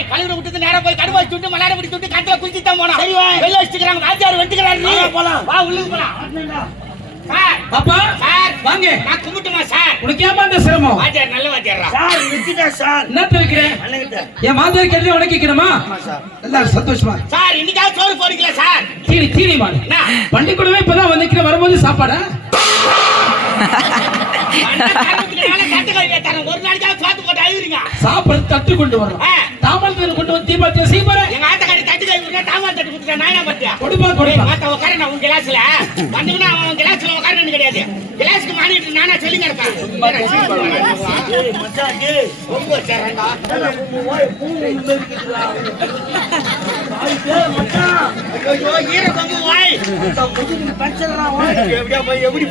ஏய் பள்ளிக்கூடம் விட்டு நேரா போய் கடுவா சுட்டு மலாட பிடி சுட்டு கத்துல குளிச்சு தான் போனோம். சரி, வா. வெளில வச்சுக்கிறாங்க வாத்தியார் வெட்டுக்கிறாரு. நீ வா, போலாம். வா உள்ளுக்கு போலாம். சார். அப்பா சார். வாங்க. நான் கும்பிட்டுமா சார்? உனக்கு ஏமா இந்த சிரமம்? வாத்தியார் நல்ல வாத்தியாரா சார் விட்டுட்டா சார். என்ன அண்ணகிட்ட என் மாதர் கேள்வி உனக்கிக்கணுமா சார். எல்லாரும் சந்தோஷமா? சார் இன்னைக்காவது சோறு போறீங்களா சார். தீனி தீனி மாடு? பள்ளிக்கூடமே இப்பதான் வந்துக்கிற வரும்போது சாப்பாடா? ஒரு நாளைக்காவது சோத்து போட்டு அழுகுறீங்க. சாப்பாடு தட்டு கொண்டு வரணும் செய்ய போற எங்க ஆத்தக்காரி தட்டு கழுவி தாமா தட்டு கொடுத்துட்டேன் நான் பத்தியா? கொடுப்பா கொடுப்பா. மாத்த உட்கார நான் உன் கிளாஸ்ல. வந்தீங்கன்னா அவன் கிளாஸ்ல உட்காரணும் கிடையாது. கிளாஸ்க்கு மாறிட்டு நானா சொல்லிங்க இருப்பேன் ஏய் மச்சான் டேய் ரொம்ப வச்சாரண்டா உங்க வாய். பூ மெரிக்குதுடா வாய் டேய் மச்சான் ஐயோ ஈர கொம்பு வாய் மச்சான் முதுகுல பஞ்சர்டா வாய் எப்படியா போய் எப்படி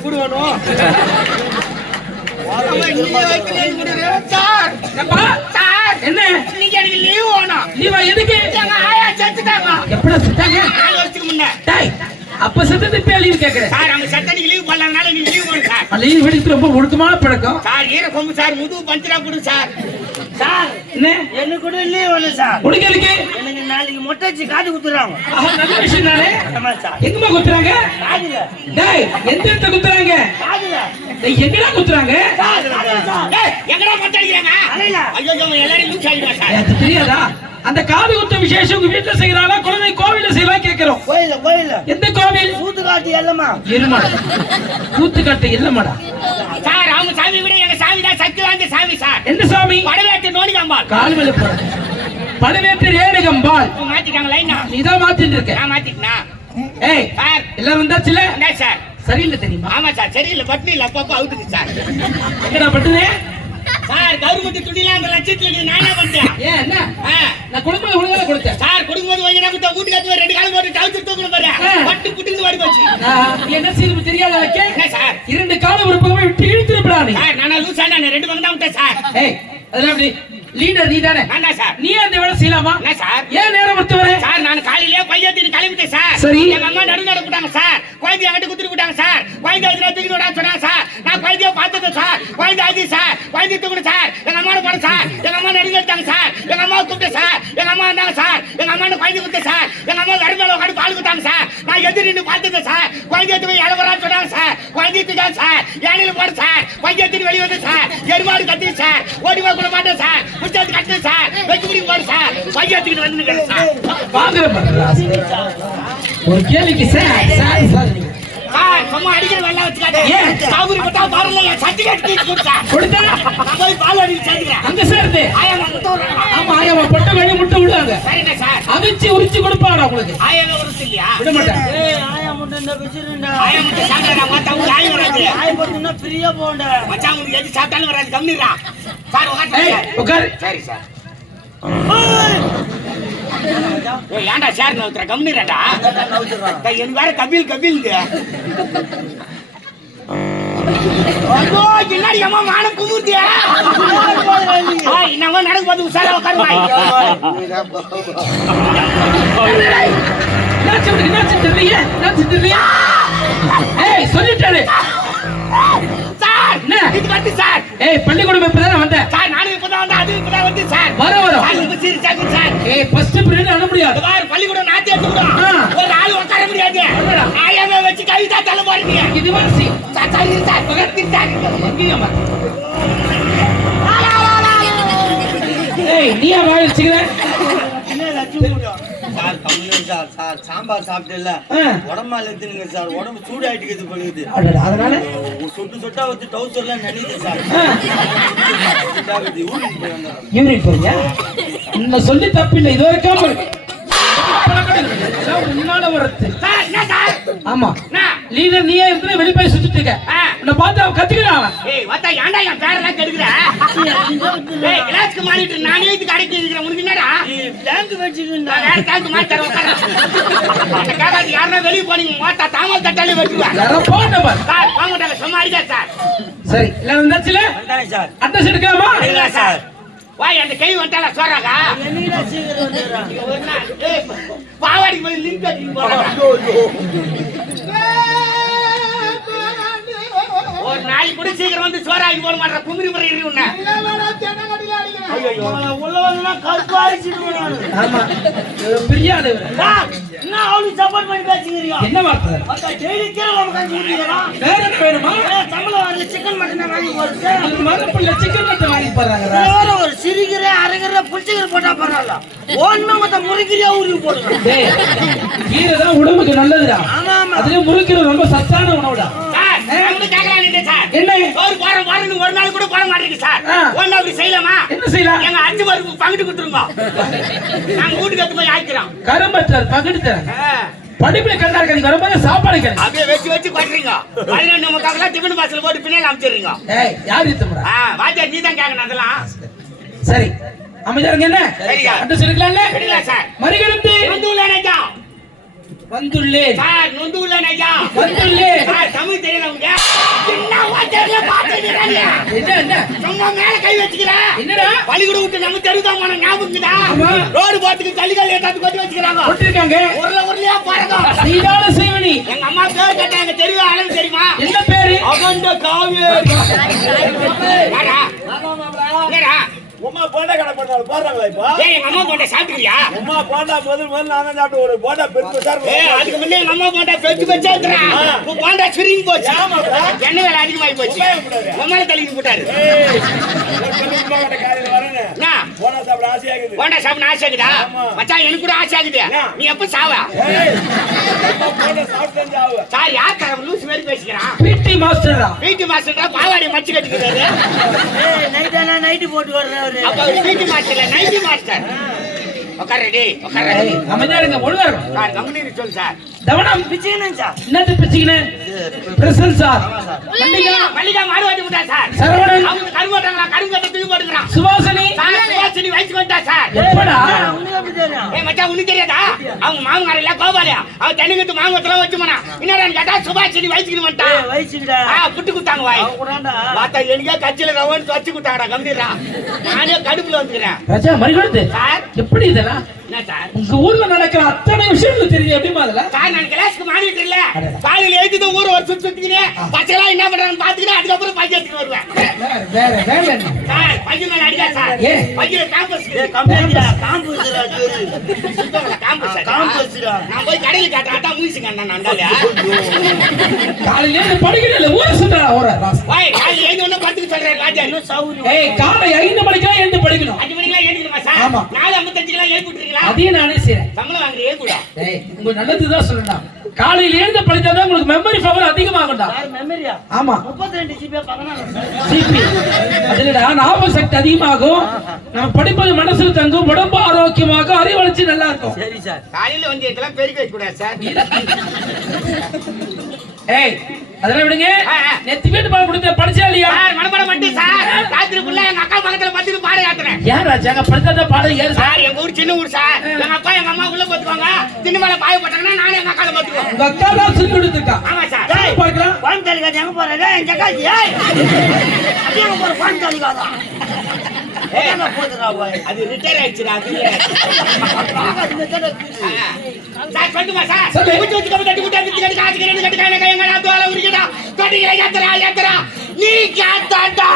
என்ன? இன்னைக்கு எனக்கு லீவ் வேணும். நீவா எதுக்கு? எங்க ஆயா செத்துட்டாங்க. எப்படா சுத்தாங்க நாலு வருஷத்துக்கு முன்ன. டேய் அப்ப சத்தத்தை இப்ப லீவ் கேக்குறேன் சார் அவங்க சத்தனிக்கு லீவ் பண்ணலனால நீங்க லீவ் வேணும் சார். லீவ் எடுத்து ரொம்ப ஒழுக்கமான பழக்கம். சார் ஈர கொம்பு சார் முதுகு பஞ்சரா கொடு சார். சார் என்ன? எனக்கு கூட லீவ் வேணும் சார். உனக்கு எதுக்கு? எனக்கு நாளைக்கு மொட்டை வச்சு காது குத்துறாங்க. நல்ல விஷயம் தானே? சார். எங்கம்மா குத்துறாங்க? காதுல. டேய் எந்த இடத்துல குத்துறாங்க? காதுல. டேய் எங்கடா குத்துறாங்க? காதுல எங்கடா அலையில. ஐயோ எல்லாரும் லூஸ் ஆகிடுவா சார். தெரியாதா? அந்த காது குத்த விசேஷம் உங்க வீட்டுல செய்யறானா குழந்தை கோவில செய்யலாம் கேக்குறோம். கோயில கோயில. எந்த கோவில்? சூத்து காட்டு எல்லாமா எருமாடா கூத்துக்கட்டை இல்லமாடா சார் அவங்க சாமி விட எங்க சாமி தான் சக்தி வாய்ந்த சாமி சார். எந்த சாமி? படவேட்டு நோனிகாம்பாள் கால் மேல போற பழவேற்று ரேணுகம்பாள். இப்ப மாத்திட்டாங்க லைனா நீதான் மாத்திட்டு இருக்க. நான் மாத்திட்டா ஏய் சார். எல்லாரும் வந்தாச்சுல? என்ன சார்? சரியில்லை தெரியுமா? ஆமா சார் சரியில்லை பட்னி இல்ல அப்பப்போ அவுத்துக்கு சார். எங்கடா பட்டுனே சார் கவர்மெண்ட் துணிலாம் அந்த லட்சத்துல நான் என்ன பண்ணிட்டேன் ஏன் என்ன? நான் குடும்பம் உனக்கு கொடுத்தேன். சார் கொடுக்கும்போது கொஞ்ச நேரம் கொடுத்தா வீட்டுக்கு ரெண்டு காலம் போட்டு டவுச்சு தூக்கணும் பாரு. பட்டு புட்டுக்கு வாடி போச்சு. நான் என்ன செய்து தெரியாத வைக்க சார்? இரண்டு காலம் ஒரு பக்கமே விட்டு இழுத்துருப்படா நீ சார் நான் லூசா நான் ரெண்டு பக்கம் தான் விட்டேன் சார். ஏய் அதெல்லாம் அப்படி லீடர் நீ தானே. வேண்டாம் சார். நீ அந்த வேலை செய்யலாமா? என்ன சார்? ஏன் நேரம் மருத்துவரே சார் நான் காலையிலேயே பையத்தின் கிளம்பிட்டேன் சார். சரி. எங்க அம்மா நடு நடு போட்டாங்க சார். குழந்தை அங்கிட்டு குத்துட்டு போட்டாங்க சார். குழந்தை எதிராக தூக்கி விடா சொன்னாங்க சார். நான் குழந்தைய பார்த்தது சார். குழந்தை ஆகி சார். குழந்தை தூக்கணும் சார். எங்க அம்மா போன சார். எங்க அம்மா நடுங்க எடுத்தாங்க சார். எங்க அம்மா கூப்பிட்டு சார். எங்க அம்மா இருந்தாங்க சார். எங்க அம்மா குழந்தை கொடுத்த சார். எங்க அம்மா வர உட்காந்து பால் கொடுத்தாங்க சார். நான் எதிர் நின்று பார்த்தது சார். குழந்தை எடுத்து இளவரான்னு சொன்னாங்க சார். குழந்தை தூக்காங்க சார். ஏழையில போட சார். குழந்தை எடுத்து வெளியே வந்து சார். எருமாடு கத்துது சார். ஓடி போய் கூட மாட்டேன் சார். புத்தகத்து கட்டுது சார். வெச்சு பிடி போடு சார். குழந்தை எடுத்துக்கிட்டு வந்து சார். ஒரு கேள்விக்கு சார். சார் சார், சும்மா அடிக்கிற வெள்ளம் வச்சுக்காதே. சாகுபடி போட்டா வரல, என் certificate கீழே கொடு சார். கொடுத்தா நான் போய் பால் வாங்கி சேர்த்துக்கிறேன். அங்க சேர்த்து ஆயாவை முட்டை விடுறாங்க. ஆமா ஆயாமா பட்ட வேலை முட்டை விடுவாங்க சரிண்ணே சார். அவிச்சு உரிச்சு கொடுப்பாடா உங்களுக்கு ஆயாவை உருட்டு இல்லையா? விட மாட்டேன் ஏய் ஆயா முட்டை இந்த வச்சிருந்தா ஆயா முட்டை சாப்பிட்டா பார்த்தா உங்களுக்கு ஆயம் வராது. ஆய பார்த்தீங்கன்னா ஃப்ரீயா போண்டா மச்சான், உங்களுக்கு எது சாப்பிட்டாலும் வராது, கம்மிடுறா. Sir, sir. உட்காரு சரி சார். ஏன்டா சேர் நவுத்துற? டேய், எனக்கு வேற கபில் கபில்து. ஐயோ, என்னடி அம்மா மானம் குமுறுது? ஏய், என்னமோ தெரியலையே என்னாச்சு தெரியலையே ஏய் சொல்லிட்டாரு சார் என்ன? இது வந்து சார் ஏய் பள்ளிக்கூடம் இப்பதானே வந்தேன் சார் நானும் இப்பதான் வந்து அது இப்பதான் வந்து சார் வர சார் இருக்கு சார் ஏய் ஃபர்ஸ்ட் பீரியட் அனுப்ப முடியாது மாதிரி பள்ளிக்கூடம் நாத்தி ஆ. ஒரு ஆள் உட்கார முடியாது. ஆயாவே வச்சு கவிதா தள்ள போறீங்க இது வாசி சார் சார் சார் பகத்து சார் எங்கேயம்மா ஏய் நீ வாய் வச்சுக்கிற? என்ன லட்சுமி சார் கம்மியா சார் சார் சாம்பார் சாப்பிட்டு ஆ. உடம்பால எடுத்துனுங்க சார். உடம்பு சூடாயிட்டு பழுகுது அடடா, அதனால? சொட்டு சொட்டா வச்சு டவுசர்லாம் நனையுது சார். ஆ, இதாகுது உன்னை சொல்லி தப்பில்லை இது வரைக்கும் உன்னால வரது சார் என்ன சார்? ஆமா. லீடர் நீயே வெளிய போய் சுத்திட்டு இருக்க. உன்னை பார்த்து அவன் கத்துக்கிறான் ஏய் வத்தா ஏன்டா என் பேரெல்லாம் கெடுக்குற? ஏய் கிளாஸ்க்கு மாறிட்டு நானே இதுக்கு அடக்கி இருக்கிறேன். உனக்கு என்னடா? டேங்க் நான் வேற டேங்க் மாத்தி தர உட்கார யாருன்னா வெளியே போனீங்க? மாத்தா தாமல் தட்டாலே வெட்டுவேன் யாரோ போன பாரு. சார் வாங்க மாட்டாங்க சும்மா அடிக்காது சார். சரி எல்லாம் வந்தாச்சுல வந்தானே சார். அட்ரஸ் எடுக்கலாமா? இல்ல சார். வாய் அந்த கை வந்தால சொல்றாங்க பாவாடிக்கு போய் லிங்க் கட்டி போறாங்க நாளைக்கு கூட சீக்கிரம் வந்து சோறாக்கி போட மாட்டேன் குமிரி முறை இருக்கு உன்னை. உள்ள வந்து ஆமா. என்ன அவனுக்கு சப்போர்ட் பண்ணி பேசுகிறீங்க என்ன வார்த்தை? டெய்லி கீழே வேற என்ன வேணுமா? சம்பளம் வரல சிக்கன் மட்டன் வாங்கி போறது அது மரப்புள்ள சிக்கன் மட்டும் வாங்கி வேற ஒரு சிரிக்கிற அரைக்கிற புளிச்சிக்கிற போட்டா பரவாயில்ல. ஒண்ணுமே மொத்த முறிக்கிறியா போடுங்க டேய் கீரை தான் உடம்புக்கு நல்லதுடா. ஆமா ஆமா. அதுலயும் முறுக்கிறது ரொம்ப சத்தான உணவுடா. சார் என்ன? ஒரு போற போறன்னு ஒரு நாள் கூட போட மாட்டேங்குது சார். ஒன்னு அப்படி செய்யலாமா? என்ன செய்யலாம்? எங்க அஞ்சு பேருக்கு பங்கிட்டு கொடுத்துருங்க. நாங்க வீட்டுக்கு எடுத்து போய் ஆக்கிறோம் கரும்பற்றார் பகிட்டு தரேன். படிப்புல கண்டா சாப்பாடு கிடையாது அப்படியே வச்சு வச்சு கொட்டுறீங்க. பதினொன்று நமக்காகலாம் டிஃபன் பாக்ஸ்ல போட்டு பின்னால அமைச்சிடுறீங்க. ஏய் யார் இத்தமுடா ஆ வாத்தியார் நீ தான் கேட்கணும் அதெல்லாம். சரி. அமைச்சருங்க என்ன? சரியா. அட்ரஸ் எடுக்கலாம்ல? சரிங்களா சார். மறிகடத்து. நொந்துள்ள நைஜா வந்துள்ளேன். சார் நொந்துள்ள நைஜா வந்துள்ளேன். சார் தமிழ் தெரியல உங்க. என்ன வாத்தியார்ல பாத்துக்கிறாங்க என்ன என்ன? சும்மா மேல கை வச்சுக்கிறேன் என்னடா? பள்ளிக்கூடம் விட்டு நம்ம தெருதான் போன ஞாபகம்தா ஆமா. ரோடு போறதுக்கு தள்ளிக்கால் ஏத்தாத்து கொட்டி வச்சுக்கிறாங்க. போட்டிருக்காங்க உருளை உருளையா பாருங்க. செய்வனி. எங்க அம்மா பேர் கேட்டா எங்க தெருவு ஆளும் தெரியுமா? என்ன பேரு? போண்டா கடை போட்டாலும் போடுறாங்களா இப்போ? ஏய், எங்க அம்மா போண்டா சாப்பிட்டுக்கிறியா? உமா போண்டா முதல் முதல்ல நான் தான் சாப்பிட்டு ஒரு போண்டா பெருசு பெருசா ஏய், இருக்கும் அதுக்கு முன்னே எங்க அம்மா போண்டா சுருங்கி போச்சு. விலை அதிகமாகி போச்சு. உபயோகப்படாது. உமால தள்ளிட்டு போட்டாரு? போண்டா சாப்பிட ஆசையா இருக்குது போண்டா சாப்பிட ஆசை இருக்குதா ஆமா. மச்சான் எனக்கு கூட ஆசை ஆகுது என்ன? நீ எப்ப சாவா? சார் யார் லூஸ் மாதிரி பேசிக்கிறான் பிடி மாஸ்டரா? பாவாடி மச்சு கட்டிக்கிறாரு. நைட் ஆனா நைட்டு போட்டு வர்றவரு. அப்ப அவர் மாஸ்டர் நைட்டி மாஸ்டர். உட்கார ரெடி உட்கார ரெடி அமைதியாருங்க ஒழுங்கா இருக்கும். சார் கம்பெனி சொல்லு சார். பிச்சுக்கணும் சார். என்னது பிரசன் சார். மல்லிகா விட்டா சார். சரவணன். அவங்க கரும்பு போட்டாங்களா கரும்பு கட்ட தூக்கி போட்டுக்கிறான். சார் வயசுக்கு எப்படா உனக்கு எப்படி? தெரியும் ஏய் மச்சான் உனக்கு தெரியாதா? அவங்க மாமனார் இல்ல கோபாலியா? அவன் தென்னுக்கு மாங்கத்துல வச்சு போனா என்னடா கேட்டா சுபாஷினி வயசுக்கு வந்துட்டா. வயசுக்குடா ஆ புட்டு குத்தாங்க வாய். பார்த்தா எனக்கே கட்சியில ரவன் வச்சு குத்தாங்கடா கம்பீரா. நானே கடுப்புல வந்துக்கிறேன். சார். எப்படி இதெல்லாம்? உங்க ஊர்ல நடக்கிற அத்தனை விஷயங்கள் தெரியுது எப்படிமா சார் நான் கிளாஸ்க்கு மாறிட்டு இல்ல. காலையில எழுதி ஊர் ஒரு சுத்தி சுத்திக்கிறேன் பசங்களா என்ன பண்றாங்கன்னு பாத்துக்கிறேன் அதுக்கப்புறம் பையன் எடுத்துட்டு வருவேன். வேற வேற சார் பையன் மேல அடிக்கா சார்? பையன் காம்பஸ் பேரு காம்பஸ் காம்பஸ்டா நான் போய் கடையில் கேட்டேன் அதான் மூசிங்க அண்ணா அண்டாலே காலையில இருந்து படிக்கிறேன் ஊரை சுத்தா ஊர. வாய் காலையில் எழுதி ஒண்ணு பத்துக்கு சொல்றேன் ராஜா. இன்னும் ஏய் காலை ஐந்து மணிக்கெல்லாம் எழுந்து படிக்கணும் அஞ்சு மணிக்கெல்லாம் எழுதிக்கணுமா சார் ஆமா. நாலு அதையும் நானே செய்றேன். சம்பளம் கூட. ஏய் உங்க நல்லதுதான் சொல்லணும் காலையில எழுந்து படிச்சாதான் உங்களுக்கு மெமரி பவர் அதிகமாகும்டா. மெமரியா ஆமா. முப்பத்தி ரெண்டு ஜிபி சிபி அதுலடா ஞாபக சக்தி அதிகமாகும். நம்ம படிப்பது மனசுல தங்கும் உடம்பு ஆரோக்கியமாகும் அறிவளர்ச்சி நல்லா இருக்கும் சரி சார். காலையில வந்து இதெல்லாம் பெருக்க வைக்க கூடாது சார். ஏய் அதெல்லாம் விடுங்க. நெத்தி வீட்டு பாடம் கொடுத்த படிச்சா இல்லையா சார் மனப்படம் மட்டும் சார் ராத்திரிக்குள்ள எங்க அக்கா பக்கத்துல பத்துக்கு பாட அங்க படிச்சாத பாடம் ஏறு சார் சார் எங்க ஊர் சின்ன ஊர் சார் எங்க அப்பா எங்க அம்மா உள்ள பாத்துக்குவாங்க திண்ணு மேல பாய போட்டாங்கன்னா நானும் எங்க அக்கால பாத்துக்குவோம் உங்க அக்கா தான் சொல்லி கொடுத்துருக்கான் ஆமா சார் பார்க்கலாம் கோயம்புத்தூர் காட்டி எங்க போறாரு என் ஜக்காசி ஏய் அப்படியே எங்க போற கோயம்புத்தூர் காதா என்ன போதுடா போய் அது ரிட்டையர் ஆயிடுச்சுடா அது சார் சொல்லுமா சார் ஊத்தி கம்பி கட்டி ஊத்தி கட்டி கட்டி காசு கட்டி கட்டி கட்டி கட்டி எங்க தோலை உரிக்கடா தொட்டிகளை ஏத்துறா ஏத்துறா நீ கேட்டாடா.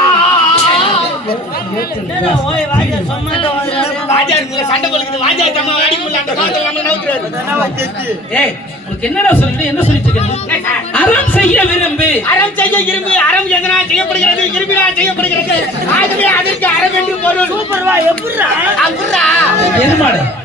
என்னடா சொல்லிட்டு என்ன சொல்லிட்டு இருக்க அறம் செய்ய விரும்பு. அறம் செய்ய இரும்பு அறம் எதனா செய்யப்படுகிறது இரும்பினா செய்யப்படுகிறது. ஆகவே அதற்கு அறம் என்று பொருள். சூப்பர் வா எப்படிடா? அப்புறா எருமாடு.